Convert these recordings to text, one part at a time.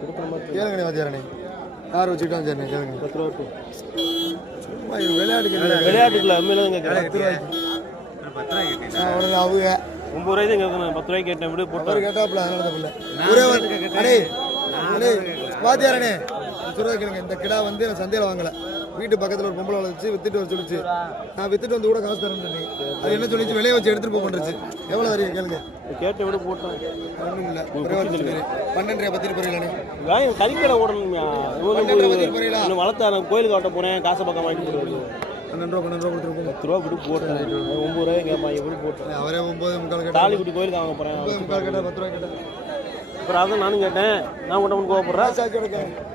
கேளுங்கண்ணே வாத்தியாரண்ணே. Car வச்சுக்கிட்டு சரிண்ணே கேளுங்க. 10 ரூபா சும்மா இது விளையாட்டுக்கு விளையாட்டுக்குள்ள அம்மையில தான் கேட்குறேன். 10 ரூபாய்க்கு அவனுக்கு அவங்க 9 ரூபாய்க்கு தான் கேட்கணும். 10 ரூபாய்க்கு கேட்டேன் விட போட்டு கேட்டாப்புல அதனால தான் பிள்ளை ஒரே வாத்தியாரண்ணே 10 ரூபாய்க்கு கேளுங்க. இந்த கிடா வந்து நான் சந்தையில் வாங்கலை, வீட்டு பக்கத்தில் ஒரு பொம்பளை வச்சு வித்துட்டு வர சொல்லிச்சு. நான் வித்துட்டு வந்து கூட காசு தரேன்னு சொன்னேன். அது என்ன சொல்லிச்சு, விலையை வச்சு எடுத்துட்டு போக பண்ணுச்சு. எவ்வளோ வரையும் கேளுங்க. கேட்ட விட போட்டேன். ஒன்றும் இல்லை, ஒரே ஒரு 12 பத்திரி போறீங்களானே. கறிக்கடை ஓடணும்யா. வளர்த்த கோயிலுக்கு ஓட்ட போறேன், காசை பக்கம் வாங்கி போடுறது. 12 ரூபா கொடுத்துருப்போம். 10 ரூபா விட்டு போட்டேன். 9 ரூபாய் கேட்பான், எப்படி போட்டேன். அவரே 9.25 கேட்டா. தாலிக்குட்டி கோயிலுக்கு வாங்க போறேன். 9.25 கேட்டா 10 ரூபாய் கேட்டா. அப்புறம் அதான் நானும் கேட்டேன். நான் உன்னை கோவப்படுறேன்.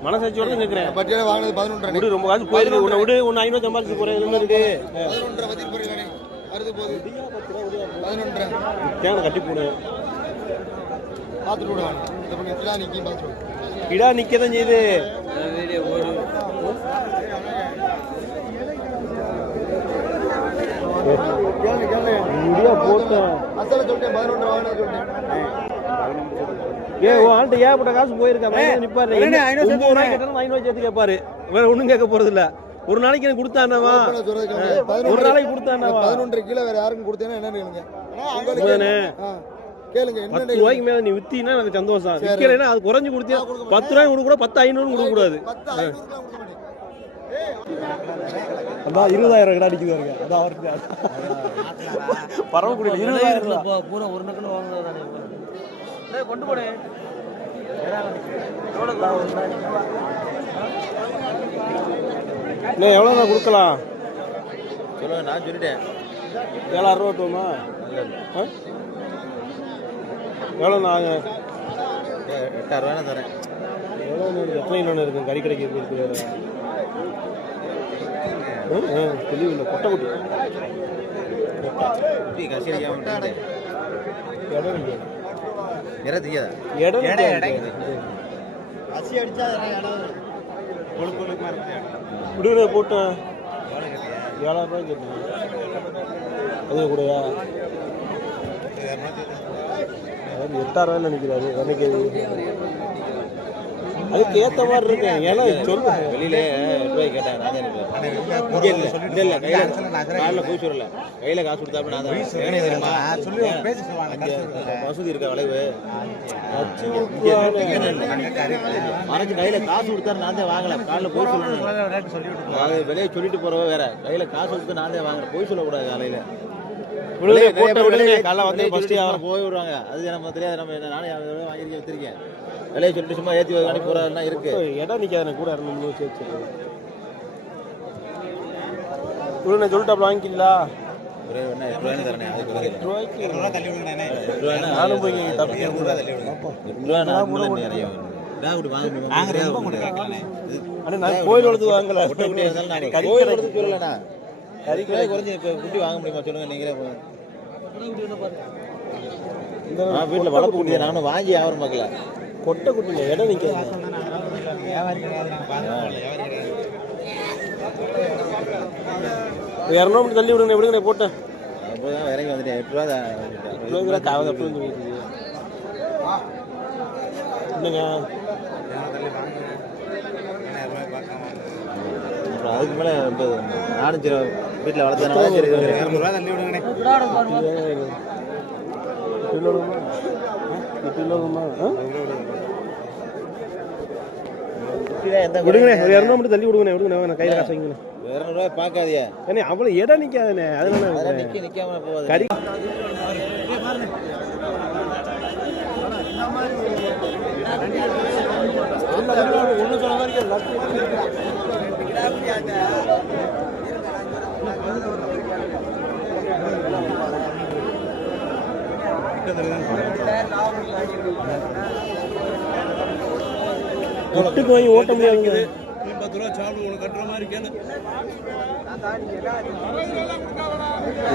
மனசாட்சியோட தான் கேட்கிறேன். பட்டியல வாங்கினது 11 விடு, ரொம்ப காசு போயிருக்கு. உன்னை விடு, உன்னை 500 சம்பாதிச்சு போறேன். என்ன இருக்கு 11 பத்திரி போறீங்களானே. அறுது போகுது 11 தேனை கட்டி போடு. பார்த்துட்டு விடுவாங்க. இந்த பண்ணி கிடா நிக்கி பார்த்துட்டு கிடா நிக்க தான் செய்யுது. போட்டேன். அசல சொல்லிட்டேன் 11 வாங்கினது சொல்லிட்டேன். ஆள்கிட்ட ஏகப்பட்ட காசு போயிருக்காங்க. நிப்பாரு 9 ரூபாய் கேட்டாலும் 5 ரூபாய் சேர்த்து கேட்பாரு. வேற ஒன்றும் கேட்க போறது இல்ல. ஒரு நாளைக்கு எனக்கு கொடுத்தானவா, ஒரு நாளைக்கு கொடுத்தானவா. 11 கிலோ வேற யாருக்கும் கொடுத்தேன்னா என்னன்னு கேளுங்க. கேளுங்க. 10 ரூபாய்க்கு மேல நீ வித்தீங்கன்னா எனக்கு சந்தோஷம். விற்கலைன்னா அது குறைஞ்சு கொடுத்தியா 10 ரூபாய் கொடுக்க கூட 10,500 கொடுக்க கூடாது. அதான் 20,000 கடை அடிக்குது பாருங்க. அதான் அவருக்கு பரவக்கூடிய 20,000 பூரா ஒரு நக்கல் வாங்குறதானே. கொண்டு போனே எவ்வளோ நான் கொடுக்கலாம் சொல்லுங்க. நான் சொல்லிட்டேன் 7,000 ரூபா விட்டுமா. எவ்வளோ நான் 8,000 ரூபாய் தரேன். எவ்வளோ எத்தனை இன்னொன்று இருக்கு கறி கடைக்கு இருக்கு. தெளிவு இல்லை. கொட்டை குட்டி கசி அடிக்காம விடுவிட போட்டேன். 7,000 ரூபாய் கேட்டேன். அது கூடயா 8,000 ரூபாய் நினைக்கிறாரு. எனக்கு அதுக்கு ஏற்ற மாதிரி இருக்கேன். ஏன்னா சொல்லு வெளியில 8 ரூபாய் கேட்டேன். நான் இல்ல கையில போய் சொல்லல. கையில காசு கொடுத்தா நான் வசதி இருக்க வளைவு மறைச்சு கையில காசு கொடுத்தா நான் தான் வாங்கல. காலைல போய் சொல்லணும். அது விலையை சொல்லிட்டு போறவ வேற. கையில காசு கொடுத்து நான் தான் வாங்குறேன். போய் சொல்லக்கூடாது. காலையில போய் விடுவாங்க. அது நம்ம தெரியாது. நம்ம நானே வாங்கிருக்கேன் வச்சிருக்கேன். விலையை சொல்லிட்டு சும்மா ஏற்றி அனுப்பி போறதெல்லாம் இருக்கு. இடம் நிற்காது கூட நான் சொல்லிட்டு வாங்கிக்கலா. ஒரே 8 ரூபாய் தரேன். நானும் போய் தப்பி கோயில் வளர்த்து வாங்கல. குறைஞ்சி குட்டி வாங்க முடியுமா சொல்லுங்க. நீங்களே வீட்டுல வளர்ப்பு குட்டியை நானும் வாங்கி வியாபாரம் பார்க்கல. கொட்டை குட்டிங்க இடம் நிற்காது. 200 மீட்டர் தள்ளி விடுங்க. விடுங்க போட்டேன். அப்போதான் இறங்கி வந்துட்டேன். 8 ரூபா தான் தப்பு இல்லைங்க. அதுக்கு மேலே நானும் சரி வீட்டில் வளர்த்தேன். சரி 200 ரூபா தள்ளி விடுங்கண்ணே. விடுங்க. 200 மட்டும் தள்ளி விடுங்க. விடுங்க கையில் காசு வாங்கிக்கணும். 200 ரூபாய் பார்க்காதியா. ஏன்னா அவ்வளோ இடம் நிற்காதுண்ணே. அதனால நிற்காம போகாது. கறி ஒன்று சொன்ன மாதிரி ஒட்டுக்கு வாங்கி ஓட்ட முடியாது. 10 ரூபா சாப்பிடு கட்டுற மாதிரி கேளு.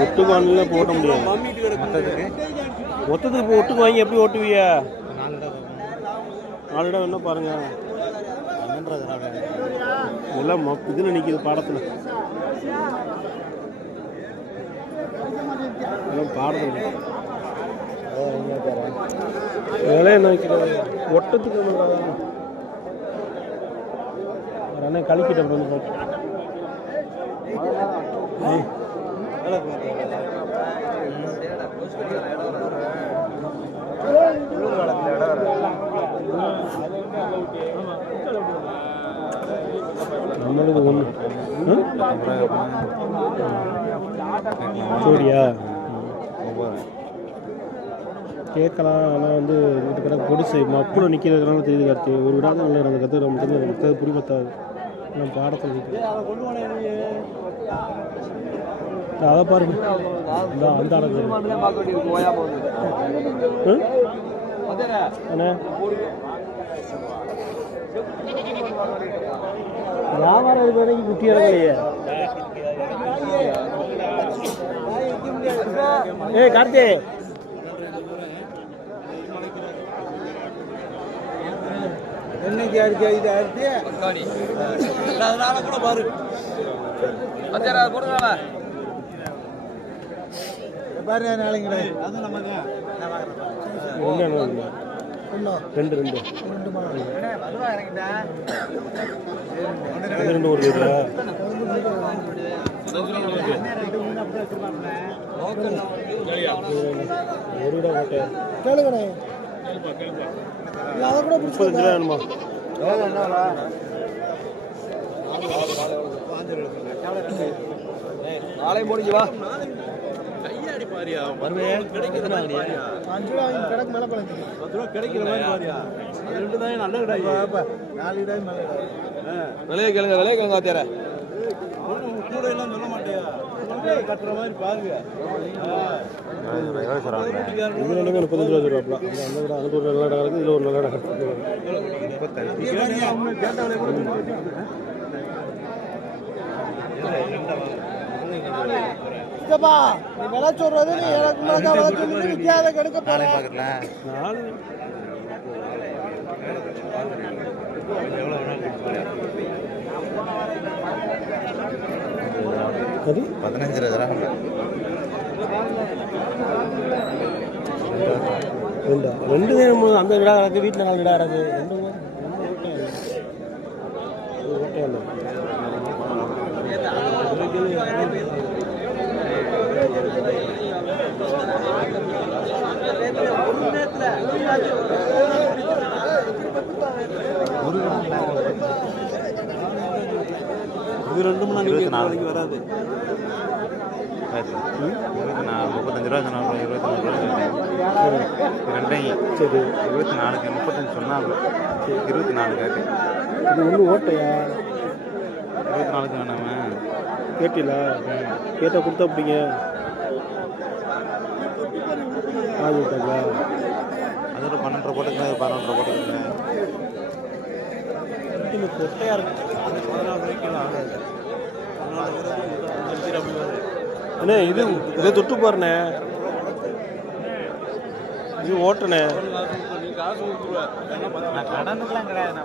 ஒட்டுக்கு வாங்கல போட்ட முடியாது. மொத்தத்துக்கு ஒட்டுக்கு வாங்கி எப்படி ஓட்டுவியா? 4 இடம் என்ன பாருங்க. எல்லாம் இதில் நிற்கிது பாடத்தில். எல்லாம் பாடத்தில் விலை என்ன வைக்கிறது ஒட்டத்துக்கு அண்ணன் கழிக்கிட்ட வந்து நம்மளுக்கு ஒன்று சரியா கேட்கலாம். ஆனால் வந்து வீட்டு கடை பொடிசு மப்புல நிற்கிறதுனால தெரியுது கார்த்தி. ஒரு விடாத நல்ல அந்த கற்று நம்ம தெரிஞ்சு மற்றது புரி பத்தாது. நம்ம பாடத்தில் நிற்கிறேன் அதை பாருங்க. அந்த அடக்கு அண்ணே வியாபாரம் இது வரைக்கும் குட்டி இறங்கலையே. ஏய் கார்த்தி என்னைக்கு அடிக்க இது அடிச்சு அதனால கூட பாரு பாரு நாளைக்கு அது நமக்கு ரெண்டு ரெண்டு ஒரு கேளுங்கண்ணே அதை கூட முப்பத்தஞ்சு ரூபா வேணுமா? நாளை முடிஞ்சு வா விலையை கேளுங்க தேர கூட எல்லாம் சொல்ல மாட்டேயா கட்டுற மாதிரி பாருங்க. இது ரெண்டுமே 35 ரூபா சொல்லுவாப்ல. அந்த விட அது ஒரு நல்ல இடம் இருக்குது, இதில் ஒரு நல்ல இடம் இருக்குது. நீ விலை சொல்றது நீ எனக்கு விலை சொல்லி வித்தியாசம் கெடுக்க போறேன். அது 15 ரூபா ரெண்டு அந்த விடா கிடக்கு, வீட்டில் 4 விடா கிடக்கு. ஓட்டை இல்லை. இது 2 மணி நேரம் நாளைக்கு வராது. 35 ரூபா சொன்னாங்க, 24 ரூபா ரெண்டையும் சரி 24 35 சொன்னாங்க. 24 கேட்டு இது ஒன்று ஓட்டையா 24 வேணாம கேட்டில கேட்டால் கொடுத்தா அப்படிங்க ஆள் விட்டாங்களா? அது ஒரு 12 ரூபா போட்டுக்கல, 11 ரூபா போட்டுக்கல. கொட்டையாக இருக்கு. அண்ணே இது இதை தொட்டு பாருண்ணே, இது ஓட்டண்ணே. கடனுக்குலாம் கிடையாது.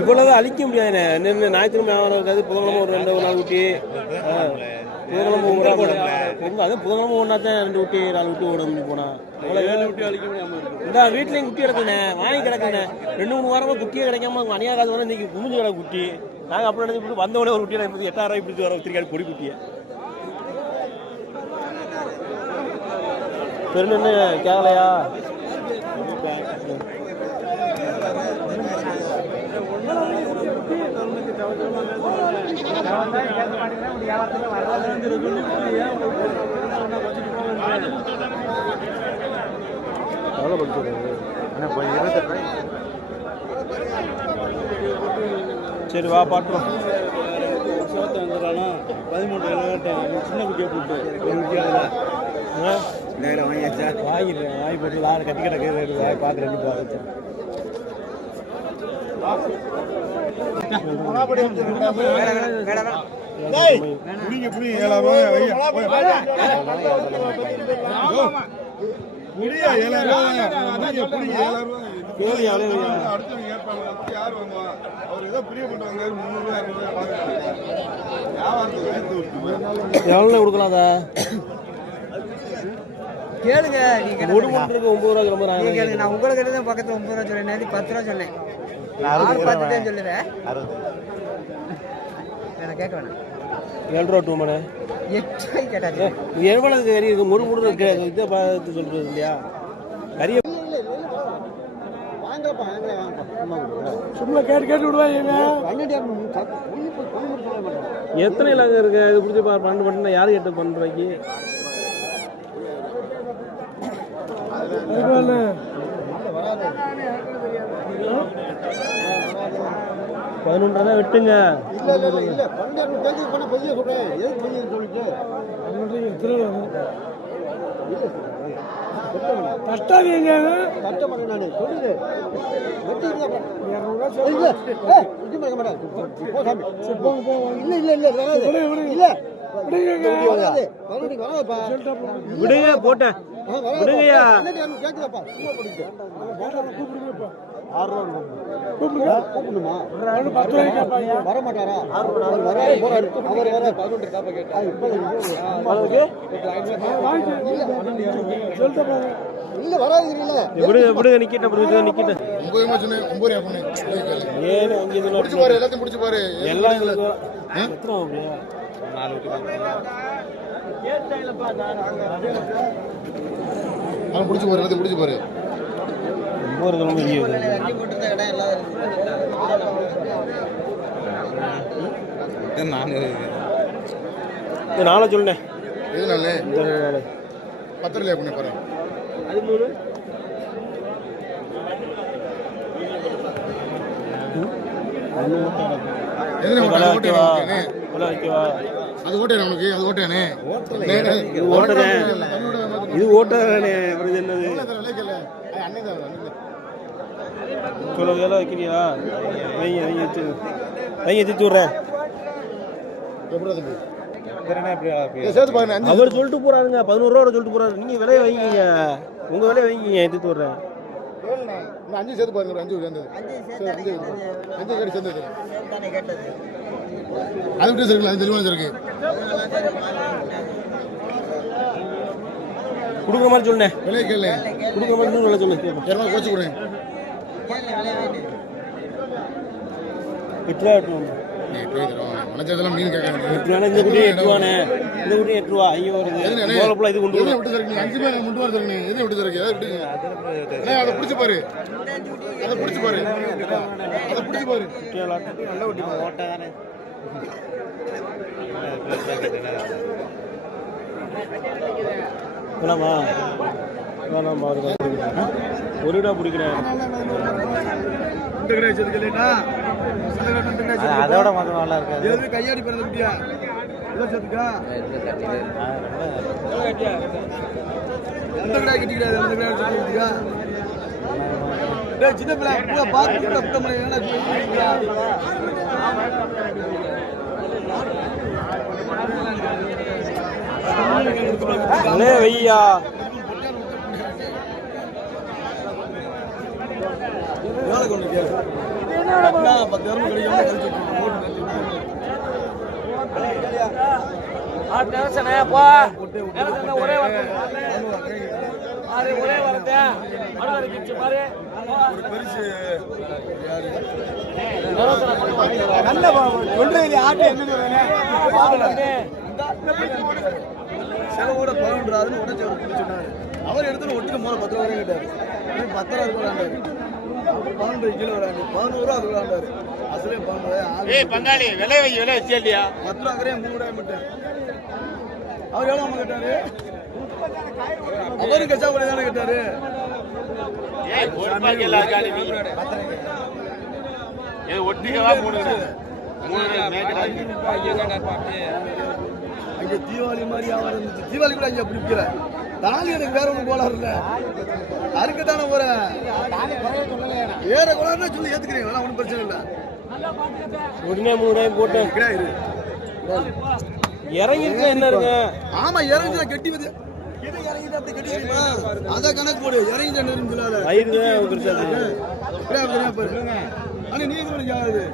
இவ்வளவு அழிக்க முடியாதுண்ணே. நின்று ஞாயிற்றுக்கிழமை வியாபாரம் இருக்காது, புதன்கிழமை ஒரு 2 நாள் ஊட்டி, புதன்கிழமை ஒரு அது புதன்கிழமை ஒன்றா தான் 2 ஊட்டி 4 ஊட்டி ஓட முடியும். போனா இந்த வீட்லேயும் குட்டி கிடக்குண்ணே, வாங்கி கிடக்குண்ணே. 2-3 வாரமாக குட்டியே கிடைக்காம அணியா காசு வர இன்னைக்கு குமிஞ்சு கிடக்கு குட்டி. நாங்கள் அப்படி நினைச்சு வந்தவொடனே ஒரு குட்டியை 8,000 இப்படி வர திருக்காடி பொடி குட்டியை பெருன்னு கேட்கலையா? சரி வா பாட்டுறோம். 13 சின்ன குட்டியை போட்டு வாங்கிடுறேன். வாங்கி போட்டு யாரும் கட்டி கிடக்கு பார்க்குறேன். புரியா 7,000 ரூபாய் கோழி அவ்வளோ அடுத்தவங்க கேட்பாங்க யார் வாங்குவா அவர் ஏதோ பிரிய பண்ணுவாங்க 300 வியாபாரத்துக்கு சேர்த்து விட்டு எவ்வளோ கொடுக்கலாம் அதை கேளுங்க நீங்க மூணு மூணுக்கு 9 ரூபா ரொம்ப நீங்க கேளுங்க நான் உங்களுக்கு கிட்ட பக்கத்துல 9 ரூபா சொல்றேன் நேத்து 10 ரூபா சொன்னேன் 10 தான் சொல்லுவேன் நான் கேட்க வேணாம் 7 ரூபா 2 மணி 8 ரூபாய் கேட்டாச்சு எவ்வளவு கறி இது முழு முழு இதை பார்த்து சொல்றது இல்லையா கறியை சும்மா கேட்டு விடுவாங்க எத்தனை இலங்க இருக்கு இது பிடிச்சி 12 பண்ணா யாரு 8 பண்றாங்க 11 தான் வெட்டுங்க விடுங்க போட்டேன் விடுங்கய்யா விடுங்க விடுங்க நிக்கிட்ட நிக்கிட்ட 9 ஏன் இங்க முடிச்சு பாரு எல்லாத்தையும் முடிச்சு பாரு எல்லாம் எத்தனை அவன் முடிச்சு பாரு எல்லாத்தையும் முடிச்சு பாரு ஒவ்வொரு கிழமை நாளை சொல்லேன் எது நாள் 10 ரூபாய் பண்ணி பாரு அது 3 அது ஓட்டே நமக்கு அது ஓட்டேனே இது ஓட்டானே என்னது சொல்ல வேலை வைக்கிறியா வைங்க திச்சு விட்றேன் அவர் சொல்லிட்டு போறாருங்க 11 ரூபா சொல்லிட்டு போறாரு நீங்க விலையை வைங்க உங்க விலையை வைங்க எடுத்து விட்றேன் 5 சேர்த்து பாருங்க 5 சேர்ந்தது 5 கடி சேர்ந்தது அது விட்டு இருக்குல்ல அது தெளிவான இருக்கு கொடுக்குற மாதிரி சொல்லுண்ணே விலை கேள்வி கொடுக்குற மாதிரி விலை சொல்லு 200 கோச்சு கொடுங்க 8 ரூபா 8 ரூபா மனச்சதெல்லாம் மீன் கேட்காங்க 8 ரூபா இந்த குட்டி 8 ரூபானே இந்த குட்டி 8 ரூபா ஐயோ வருது கோலப்புல இது கொண்டு விட்டு தரீங்க 5 பேர் முண்டு வர தரீங்க எது விட்டு தரீங்க எதை விட்டுங்க அதை பிடிச்சு பாரு அதை பிடிச்சு பாரு அதை பிடிச்சு பாரு நல்ல குட்டி ஓட்டா தானே வேணாமா வேணாமா ஒரு இடம் பிடிக்கிறேன் அதோட மொத்தம் நல்லா இருக்காது கையாடி பிறந்த குட்டியா சேர்த்துக்கா எந்த கடாய் கட்டிக்கிறாரு எந்த கடாய் கட்டிக்கிறா சின்ன பிள்ளை பார்த்து வெய்யா ஒரே வரத்தே நல்ல ஒன்றையிலே ஆட்டு என்ன செலவோட 11 உடச்சு சொன்னாரு அவர் எடுத்து ஒட்டுக்கு மூலம் 10 ரூபா கேட்டாரு 10 ரூபா விளாண்டாரு 12 கிலோ விளாண்டு 11 ரூபா அது விளாண்டாரு அசலே 12 பங்காளி விலை வச்சியா 10 ரூபா 3 ரூபாய் மட்டும் அவர் எவ்வளவு கேட்டாரு அவரு கச்சா கூட தானே கேட்டாரு ஒட்டிக்கவா போடுங்க அங்க தீபாவளி மாதிரி வியாபாரம் இருந்துச்சு தீபாவளி கூட அங்க அப்படி விற்கிற தாலி எனக்கு வேற ஒன்றும் கோளாறு இல்லை அதுக்குத்தானே போறேன் வேற கோளாறுனா சொல்லி ஏத்துக்கிறீங்க வேணா ஒன்றும் பிரச்சனை இல்லை உடனே 3 ரூபாய் போட்டு கிடையாது இறங்கி என்ன இருக்கு ஆமா இறங்கி கெட்டி வந்து இது இறங்கிட்டு அப்படி கட்டிக்கிறீங்களா? அதை கணக்கு போடு. இறங்கிட்டு நிறுத்தினால. வயிறு தான் பெருசா தெரியும். ஆனா நீ இது ஆகுது.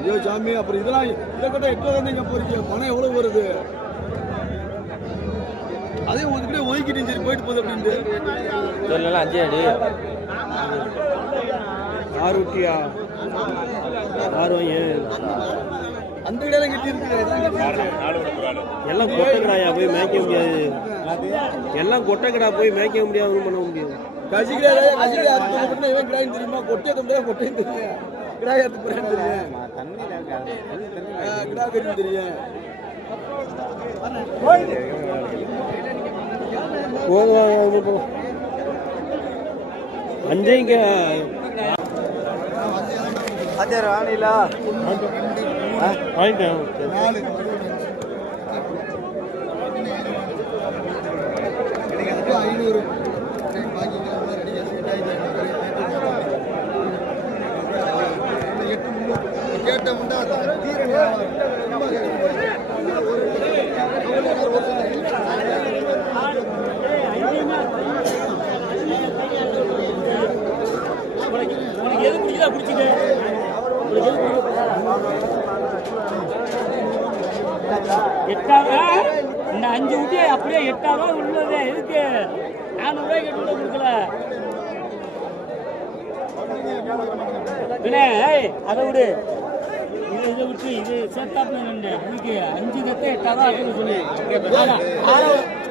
ஐயோ சாமி, அப்புறம் இதெல்லாம் இதை கட்ட எட்டு வந்தீங்க போறீங்க. பணம் எவ்வளவு வருது? அதே ஒதுக்கிட்டே ஒதுக்கிட்டு சரி போயிட்டு போகுது அப்படின்ட்டு. சொல்லலாம் 5 அடி 6 ஊட்டியா 6 வாங்கி அந்த இடம் கட்டி இருக்கு. எல்லாம் கொட்டைக்கடாயா போய் மேய்க்க முடியாது. எல்லாம் கொட்டைக்கடா போய் மேய்க்க முடியாது, ஒன்றும் பண்ண முடியாது. கசிக்கிறாரு இவன் கிடாயின்னு தெரியுமா? கொட்டையை கொண்டு கொட்டையும் தெரியும். கிடாய் எடுத்து போறேன்னு தெரியும். கிடா கறி தெரியும். போதும் 5 இங்க வாணிலா வாங்கிட்டேன். 4 500 கேட்ட முண்டா எது பிடிக்குதா பிடிச்சிக்க. எட்டாவா இந்த 5 ஊட்டி அப்படியே 8,000 ரூபா உள்ளது. எதுக்கு 400 ரூபாய்க்கு எட்டு கூட கொடுக்கல. அதை விடு. இதை விட்டு இது சேர்த்தாப்புல நின்று இதுக்கு 5 கத்தை 8,000 ஆகுன்னு சொல்லி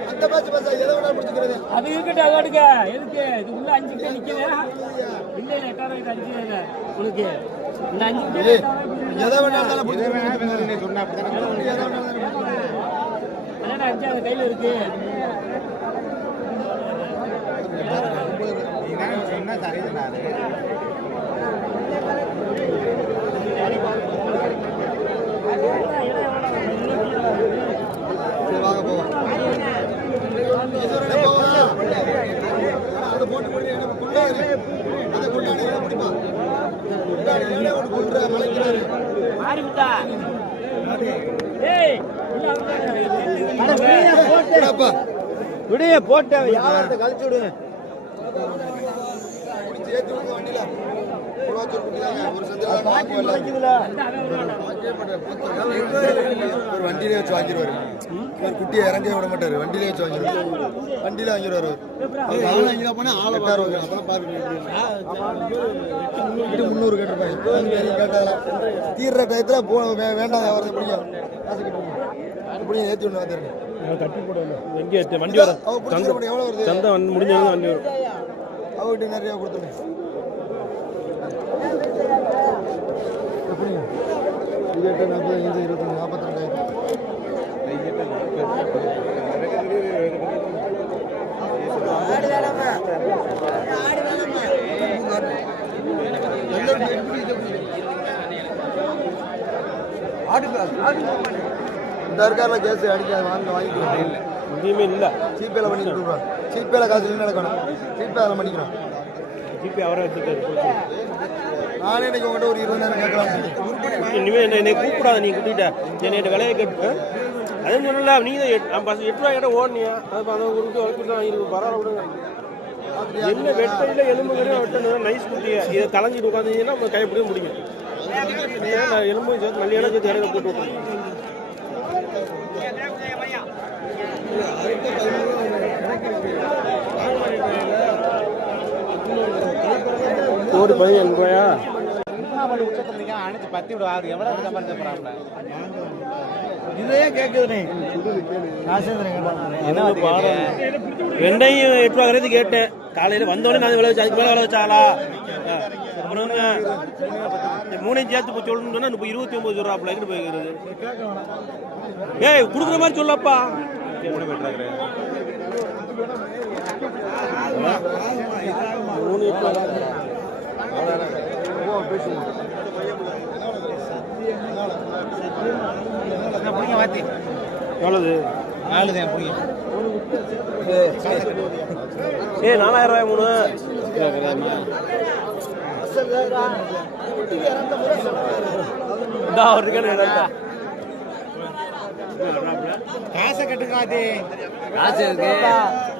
அந்த பேட்ச் பேச எதை வேணா பிடிச்சிக்கிறது. அது இருக்கட்டும். அதை எடுக்க எதுக்கு இது உள்ள 5 கிட்ட நிற்குது. இல்லை 8,000 ரூபாய்க்கு 5 இல்லை உனக்கு. இந்த 5 கிட்ட எதை வேணாலும் பிடிச்சிக்கிறது. அதான் 5 அது கையில் இருக்கு. வாங்க போவோம். அதை போட்டு போட்டு எனக்கு கொண்டாடு. அதை கொண்டாடு என்ன பிடிப்பா? கொண்டாடு என்ன ஒன்று கொண்டு மலைக்கிறாரு. விடைய போட்ட வியாபாரத்தை கழிச்சு விடு. பிடிச்சி ஏற்றி விடுங்க வண்டியில. குளவாச்சூர் குட்டிதாங்க. ஒரு சந்தையில் ஒரு வண்டியிலே வச்சு வாங்கிடுவாரு. ஒரு குட்டியை இறங்கவே விட மாட்டாரு. வண்டியிலே வச்சு வாங்கிடுவாரு. வண்டியில வாங்கிடுவாரு. அவர் 300 கேட்டிருப்பாங்க. கேட்டாலாம் தீர்ற டயத்துல வேண்டாம் வியாபாரத்தை பிடிக்கும். காசு கட்டுங்க இப்படி ஏற்றி ஒன்று வந்துருங்க. எங்கே வண்டி வரும். எவ்வளோ வருது? சந்தை வந்து முடிஞ்சது வண்டி வரும். அவர்கிட்ட நிறைய கொடுத்துருங்க. எப்படிங்க? 40, 45, 20, 42. இந்த இருக்கார்ல கேஸ் அடிக்க வாங்கிக்கலாம். எங்கேயுமே இல்லை. ஜிபேல பண்ணி கொடுக்குறோம். ஜிபேல காசு இல்லை நடக்கணும். ஜிபே அதில் பண்ணிக்கிறோம். ஜிபே அவரை எடுத்துக்காரு. நானே இன்னைக்கு உங்கள்கிட்ட ஒரு 20,000 கேட்கலாம். இனிமேல் என்னை கூப்பிடாத. நீ கூட்டிட்ட என்னை விலையை கேட்டு அதுன்னு சொல்லல. நீ தான் 8 ரூபாய் கிட்ட ஓடனியா? அது அந்த ஒரு வளர்த்து தான் இருக்கு. பரவாயில்ல விடுங்க. என்ன வெட்டையில் எலும்பு கறியும் வெட்டணும். நைஸ் குட்டியை இதை கலைஞ்சிட்டு உட்காந்துங்கன்னா நம்ம கைப்பிடிக்க முடியும். நான் எலும்பு சேர்த்து மல்லியான சேர்த்து இடையில போட்டு விட்டேன். கோடி 15 ரூபாயா? அனைத்து 10 விட ஆகுது. எவ்வளவு சம்பாதிக்க போறாங்க? இதையே கேட்குது. என்ன பாடம்? வெண்டையும் 8 ரூபா கரைத்து கேட்டேன். காலையில் வந்தோடனே நான் விலை வச்சு அதுக்கு மேலே விலை வச்சாலா? அப்புறம் 3 சேர்த்து சொல்லணும்னு சொன்னா 29 ரூபா பிள்ளைக்கு போய்க்கிறது. ஏய் கொடுக்குற மாதிரி சொல்லப்பா. எவ்வளவு? 4 தான் புரியும். ஏ 4000 ரூபாய் 3 இந்த ஒரு காசை கட்டுக்காதே. காசு இருக்கு.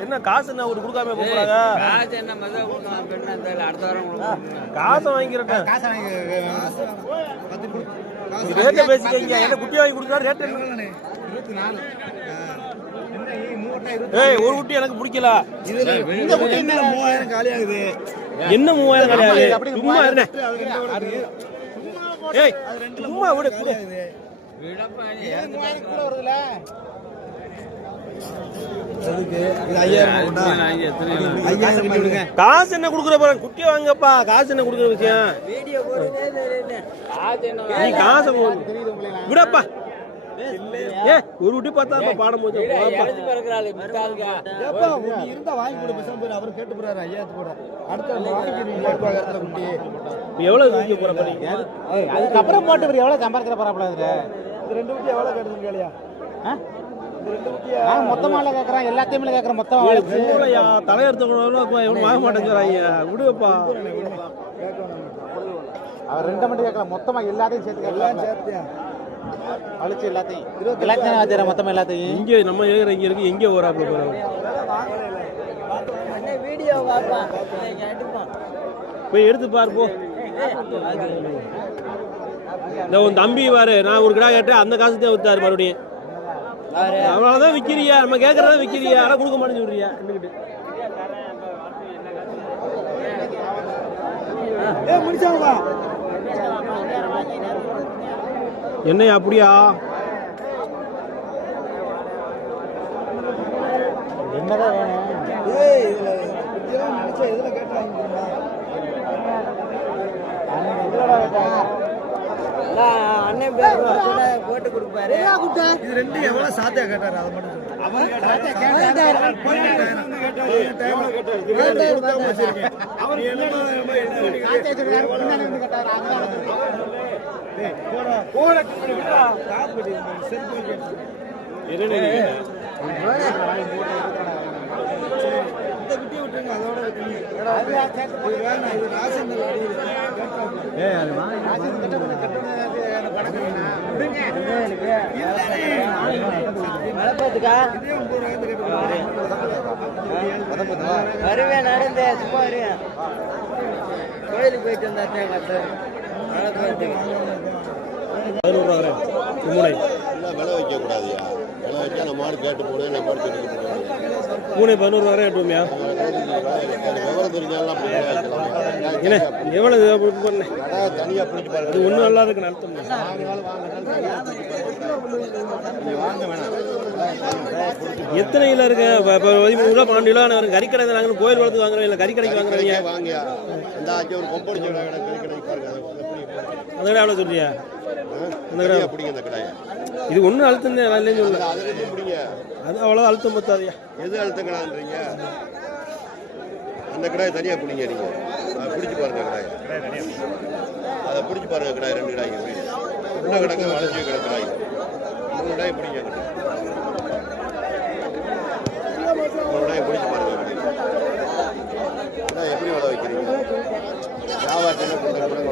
என்ன காசு என்ன ஒரு கொடுக்காம போறாங்க? காசு என்ன மதுரை கொடுக்கலாம் பெண்ணா தெரியல, அடுத்த வாரம் கொடுக்கலாம். காசை வாங்கிக்கிறேன். காசை வாங்கி ரேட்டை பேசிக்கீங்க. என்ன குட்டி வாங்கி கொடுத்தா ரேட் என்ன? 24. ஏய் ஒரு குட்டி எனக்கு பிடிக்கல. இந்த குட்டி என்ன 3000 காலி ஆகுது. என்ன 3000 கிடையாது. சும்மா இருங்க. ஏய் சும்மா விடு. விடப்பா நீ. 3000 கூட வருதுல. அதுக்கு இது 5000 போட்டா 5000 விடுங்க. காசு என்ன குடுக்குற பாரு. குட்டி வாங்கப்பா. காசு என்ன குடுக்குற விஷயம்? வீடியோ போடுறதே தெரியல. காசு என்ன நீ காசை விடப்பா. ஏ ஒரு குட்டி பார்த்தா பாடம் போச்சு. இறந்து பிறக்கிறாள் மித்தாளுங்க. ஏப்பா நீ இருந்தா வாங்கி கொடு பேசாம போய் அவர் கேட்டு போறாரு 5000 போட. அடுத்து வாங்கிக்கிறீங்க இடத்துல குட்டி. எவ்வளவு விற்க போற பாருங்க. அதுக்கப்புறம் போட்டு இவர் எவ்வளவு சம்பாதிக்கிற போறாப்ல அதுல. இந்த ரெண்டு குட்டி எவ்வளவு கேட்டதுன்னு கேளியா? இந்த ரெண்டு குட்டி மொத்தமால கேக்குறான், எல்லாத்தையுமே கேக்குறான். மொத்தமா போலையா தலையெடுத்தவங்க எவ்வளவு வாங்க மாட்டேங்கிறாங்க. விடுப்பா. அவர் 2 மட்டும் கேட்கலாம், மொத்தமா எல்லாத்தையும் சேர்த்து எல்லாம் கேட்கலாம். சேர்த்தியா? அழிச்சு எல்லாத்தையும் மொத்தமா எல்லாத்தையும். இங்க நம்ம ஏற இங்க இருக்கு. எங்க வராப்ல போறாங்க. அண்ணே வீடியோ பாப்பா. எடுப்பான். போய் எடுத்து பாரு போ. இந்த உன் தம்பி பாரு, நான் ஒரு கிடா கேட்டேன், அந்த காசு தான் வித்தாரு மறுபடியும். அவ்வளவுதான் விக்கிறியா? நம்ம கேட்கறதா விக்கிறியா? ஆனா கொடுக்க மாட்டேன்னு சொல்றியா? முடிச்சாங்களா? என்னையா அப்படியா? என்னதான் வேணும்? ஏய் இதுல குட்டியெல்லாம் நினைச்சா எதுல கேட்டு வாங்கிக்கிறீங்களா? அண்ணன் பேர் போட்டு கொடுப்பாரு. இது ரெண்டு எவ்வளவு சாத்தியா கேட்டாரு அதை மட்டும் சொல்லுங்க. வருவேன் நடந்து சும்மா வருவேன். கோயிலுக்கு போயிட்டு வந்தாச்சேன் கத்து. 11 ரூபா மூணை விலை வைக்க கூடாதுயா. விலை வச்சா நம்ம மாடு கேட்டு போடுவேன், நம்ம மாடு கேட்டு போடுவேன். மூணை 11 ரூபா எட்டுவோமியா? விவரம் தெரிஞ்சாலும் அப்படி விலை வைக்கலாம். என்ன எவ்வளவு பண்ணேன்? கடை தனியா பிடிச்சு பாருங்க. அது ஒன்றும் நல்லா இருக்குன்னு அர்த்தம். வாங்க வேணாம். எத்தனை கிலோ இருக்கு? 13 கிலோ 12 கிலோ வரும். கறிக்கடை வாங்கணும், கோயில் வளர்த்து வாங்குறோம், இல்லை கறிக்கடைக்கு வாங்குறீங்க. வாங்கயா இந்த ஆச்சு ஒரு கொம்படிச்ச கடை கிடைக்கு பாருங்க. அந்த கடை எவ்வளோ சொல்றியா? அந்த கடை பிடிங்க அந்த கடையை. இது ஒன்றும் அழுத்தம் தான் இல்லைன்னு சொல்லல. அது ரெண்டும் பிடிங்க. அது அவ்வளோ அழுத்தம் பத்தாதியா? எது அழுத்தங்கடான்றீங்க? அந்த கடாயை தனியா பிடிங்க. நீங்க அதை பிடிச்சி பாருங்க கடாயை. அதை பிடிச்சி பாருங்க கடாய். 2 கடாய்ங்க உள்ள கிடக்க வளைச்சி கிடக்கிறாய். 3 கடாய் பிடிங்க. 3 கடாயை பிடிச்சி பாருங்க. எப்படி வள வைக்கிறீங்க? வியாபாரத்தில் கொண்டு கூட பாருங்க.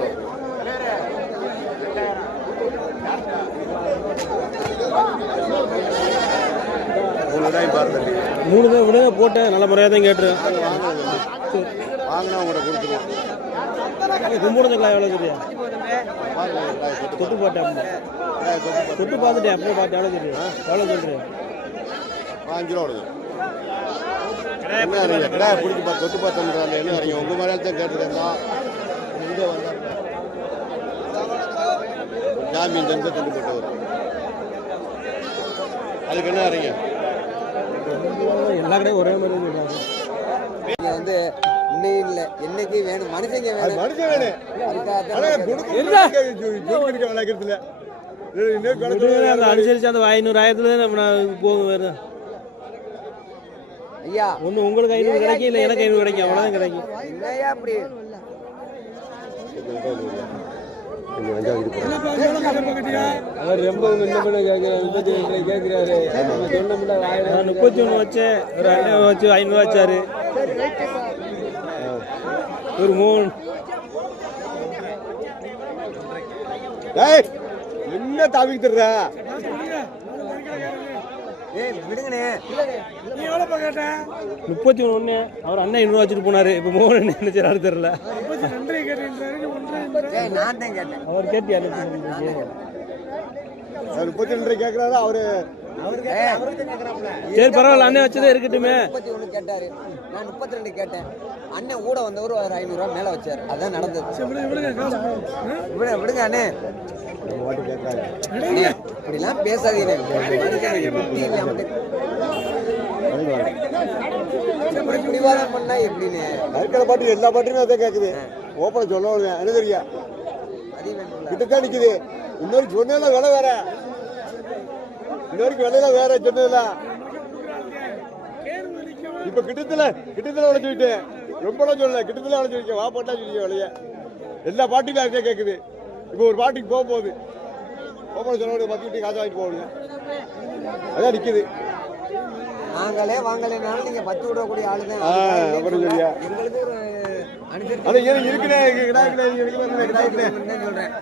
3 தான் விடுங்க போட்டேன். நல்ல முறையாக தான் கேட்டுருவேன். வாங்கினா உங்கள்கிட்ட கொடுத்துருவோம். கும்பிடுறதுக்கெல்லாம் எவ்வளோ சொல்றியா? தொட்டு போட்டேன். தொட்டு பார்த்துட்டேன். அப்படியே பார்த்தேன். எவ்வளோ சொல்றியா? எவ்வளோ சொல்றியா? 5 ரூபா கொடுங்க. என்ன நீங்கள் கிடாயை பிடிச்சி பார்த்து தொட்டு பார்த்தோம்ன்றாங்க. என்ன அறியும்? உங்கள் மேலே தான் கேட்டுருந்தா இங்கே வந்தால் ஜாமீன் தந்து தொட்டு போட்டு வரும். அதுக்கு என்ன அறிங்க? எல்லா கடையும் ஒரே மாதிரி சொல்றாங்க. வந்து இன்னைக்கு இல்லை என்னைக்கு வேணும் மனுஷங்க வேணும். மனுஷன் வேணும். அந்த அனுசரிச்சு அந்த 500 ஆயிரத்துல நம்ம போகும். வேறு ஐயா ஒன்று உங்களுக்கு 500 கிடைக்கும், இல்லை எனக்கு 500 கிடைக்கும். அவ்வளோதான் கிடைக்கும். என்னையா அப்படி அவர் ரொம்ப என்ன பண்ண கேட்கிறாரு? 35 கேட்கிறாரு. 31 வச்சேன். ஒரு அண்ணன் வச்சு 500 வச்சாரு. ஒரு 3 என்ன தாவிக்கிட்டுற விடுங்கண்ணே. 31 அவர் அண்ணன் 200 வச்சுட்டு போனாரு. இப்போ மோகன் என்ன நினைச்சாரு தெரியல. நான் தான் கேட்டேன். அவர் கேட்டியா? 32 கேட்கறாரு அவரு. சரி பரவாயில்ல, அண்ணன் வச்சதே இருக்கட்டுமே. 31 கேட்டாரு, நான் 32 கேட்டேன். அண்ணன் கூட வந்தவர் ஒரு 500 ரூபா மேல வச்சாரு. அதான் நடந்தது. விடுங்க அண்ணே. இப்படிலாம் பேசாதீங்க. பிடிவாதம் பண்ணா எப்படின்னு இருக்கிற பாட்டு எல்லா பாட்டுமே அதான் கேட்குது. ஓப்பனை சொல்ல அனுசரியா கிட்டத்தான் நிக்குது. இன்னொரு சொன்னதுல விலை வேற, இன்னொருக்கு விலையில வேற சொன்னதுல. இப்ப கிட்டத்துல உழைச்சு விட்டேன். ரொம்பலாம் சொல்லல, கிட்டத்துல உழைச்சு வைக்க வா போட்டா சொல்லிக்க விலைய. எல்லா பாட்டுக்கும் அதே கேட்குது. இப்போ ஒரு பாட்டுக்கு போகும்போது ஓப்பனை சொல்ல 10 வீட்டு காசு வாங்கிட்டு போகணுங்க. அதான் நிக்குது. வாங்கலைனாலும் நீங்க 10 விடக்கூடிய ஆளுதான். அப்புறம் சொல்லியா எங்களுக்கு ஒரு அனுசரிச்சு அது சொல்றேன்.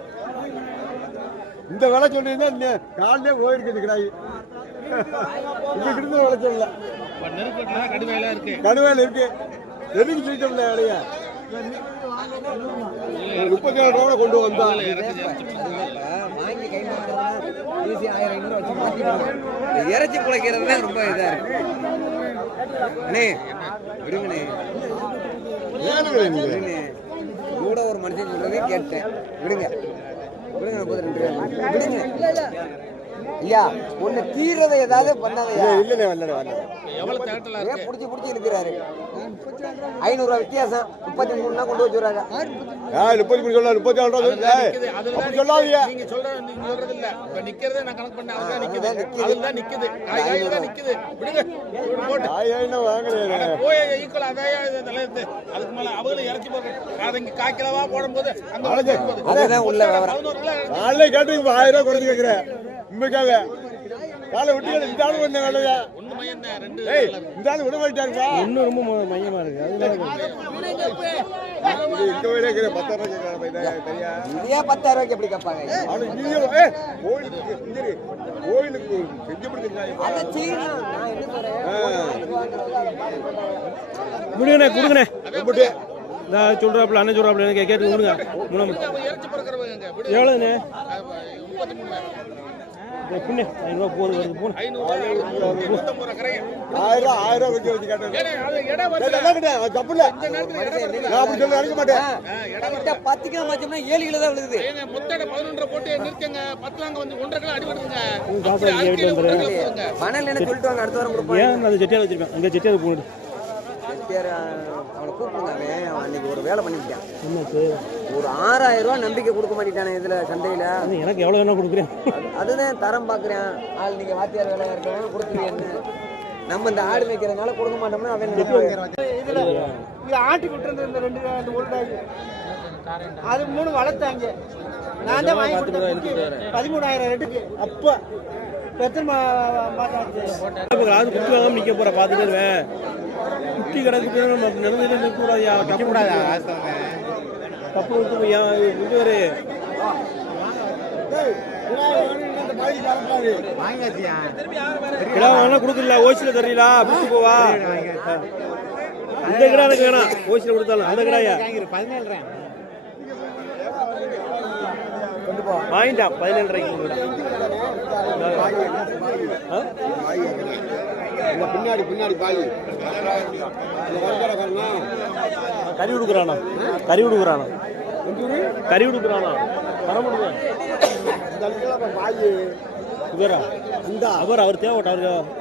இந்த வேலை சொல்லியிருந்தா காலையிலே போயிருக்குது கிடாய். இங்க கிட்ட வேலை சொல்லல, கடுவேல இருக்கு. எதுக்கு சொல்லிட்டோம்ல வேலையா? 34 ரூபா கொண்டு வந்தா வாங்கி கை ஈஸி 1000 வச்சு மாத்திடுவாங்க. இறைச்சி குலைக்கிறது தான் ரொம்ப இதா இருக்கு. அண்ணே விடுங்கண்ணே. கூட ஒரு மனுஷன் சொல்றதே கேட்டேன். விடுங்க 32 விடுங்க. ஐயா ஒண்ணு தீர்றதை ஏதாவது பண்ணாதையா? இல்ல புடிச்சு இருக்கிறாரு. 500 ரூபாய் வித்தியாசம். 33 கொண்டு வச்சுறாங்க. 33 சொல்ல 34 ரூபா சொல்லாதீங்க. நீங்க சொல்றது இல்ல. இப்ப நிக்கிறதே நான் கணக்கு பண்ண அதுதான் நிக்குது. அதுதான் நிக்குது. காய் தான் நிக்குது. விடுங்க. போடு. வாங்குறேன். போய் ஈக்குவல் அதையா நிலையத்து. அதுக்கு மேல அவங்களே இறக்கி போடுறாங்க. அதங்க காக்கிலவா போடும்போது அந்த அதுதான் உள்ள விவரம். 11 கிலோ நாளை கேட்டு 1000 ரூபாய் குறைச்சு கேக்குறேன். உண்மைக்காக காலை விட்டு இந்த ஆளு பண்ண வேலையா? இந்த ஆளு விட மாட்டாருப்பா. இன்னும் ரொம்ப மையமா இருக்கு. இங்க வரையே 10,000 ரூபாய் கேட்கறாங்க. தெரியா? இதே 10,000 ரூபாய்க்கு எப்படி கேட்பாங்க? கோயிலுக்கு செஞ்சு கொடுத்துருக்காங்க. அதை செய்யணும். நான் என்ன சொல்றேன், கொடுங்கண்ணே. நான் சொல்றாப்புல, அண்ணன் சொல்றாப்புல கேட்டு கொடுங்க. இறச்சி பறக்கிறவங்க எவ்வளோண்ணே? 33 புண்ணே 500 ரூபா போகுது வருது. போன 500 ரூபா கரைங்க. 1000 ரூபாய் வச்சு கேட்டேன். அது இடம் வருது. தப்பு இல்ல. நான் அப்படி சொல்ல நினைக்க மாட்டேன். 10 கிலோ மாச்சோம்னா 7 கிலோ தான் விழுகுது. மொத்தட 11 போட்டு நிறுத்துங்க. 10 வாங்க வந்து 1.5 கிலோ அடிபடுதுங்க. மணல் என்ன சொல்லிட்டு வாங்க, அடுத்த வாரம் கொடுப்போம். ஏன் அது செட்டியார் வச்சிருப்பேன். அங்கே செட்டியார் போடு. அவனை கூப்பிடுங்க. அவன் அன்னைக்கு ஒரு வேலை பண்ணிக்கிட்டான். ஒரு 6000 ரூபா நம்பிக்கை கொடுக்க மாட்டேட்டானே இதுல சந்தையில. எனக்கு எவ்வளவு வேணா கொடுக்குறேன். அதுதான் தரம் பாக்குறேன். ஆள் நீங்க வாத்தியார் வேலையா இருக்கவங்க கொடுத்துருவீங்க. நம்ம இந்த ஆடு வைக்கிறதுனால கொடுக்க மாட்டோம்னா அவன் இதுல இங்க ஆட்டி விட்டுருந்த இந்த 2 ஓல்டாகி அது 3 வளர்த்தாங்க. நான் தான் வாங்கி கொடுத்தேன். 13,000 ரேட்டுக்கு. அப்ப எத்தனை மாசம் அது குட்டி வாங்காம நிக்க போற பாத்துட்டு குட்டி கிடக்கு நடந்துட்டு நிற்கக்கூடாது. தப்பு விட்டு கிடா வாங்கினா கொடுக்கல. ஓசில தரீங்களா? பிடிச்சி போவா. இந்த கிடா எனக்கு வேணாம். ஓசில கொடுத்தாலும் அந்த கிடாயா வாங்கிட்டான். 17,500 பின்னாடி பாய் கறி விடுக்குறானா வர முடியுமா? அவர் தேவைட்ட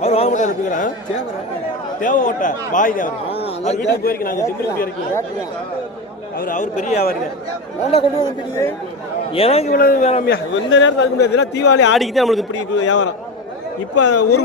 அவர் வாங்க மாட்டார். தேவை ஓட்ட பாய் தான். அவர் வீட்டுக்கு போயிருக்கேன். நாங்கள் திம்பி இறக்கி அவர் பெரிய வியாபாரி. எனக்கு இவ்வளவு வேணாமியா. எந்த நேரத்தில் அதுக்கு முடியாது. தீபாவளி ஆடிக்கிட்டே நம்மளுக்கு இப்படி வியாபாரம். இப்போ ஒரு